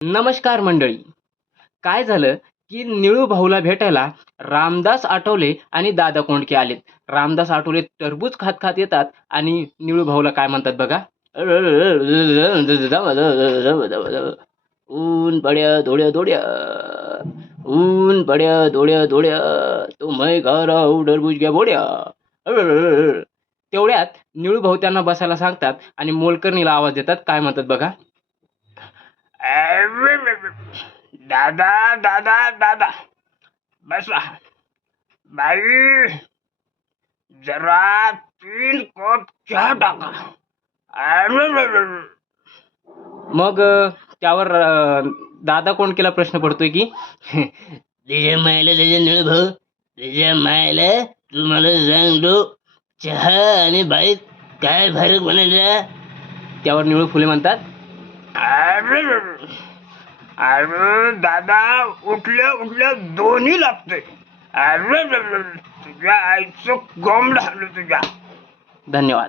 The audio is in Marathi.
नमस्कार मंडळी. काय झालं की निळू भाऊला भेटायला रामदास आठवले आणि दादा कोंडके आलेत. रामदास आठवले टरबूज खात खात येतात आणि निळू भाऊला काय म्हणतात बघा. ऊन पड्या धोड्या धोड्या, ऊन पड्या धोड्या धोड्या, तो मै राहू टरबूज घ्या बोड्या. तेवढ्यात निळू भाऊ त्यांना बसायला सांगतात आणि मोलकरणीला आवाज देतात. काय म्हणतात बघा. दादा दादा दादा बसवा. बाई जरा 3 कप चहा टाका. मग त्यावर दादा कोंडकेला प्रश्न पडतोय की त्याच्या मायला त्याच्या निळ भाऊ, त्याच्या मायला तुम्हाला सांगतो चहा आणि बाईत काय फरक म्हणायचा. त्यावर निळू फुले म्हणतात, अरे दादा उठल्या उठल्या दोन्ही लागते. अरे तुझ्या आईचं गम झालं तुझ्या. धन्यवाद.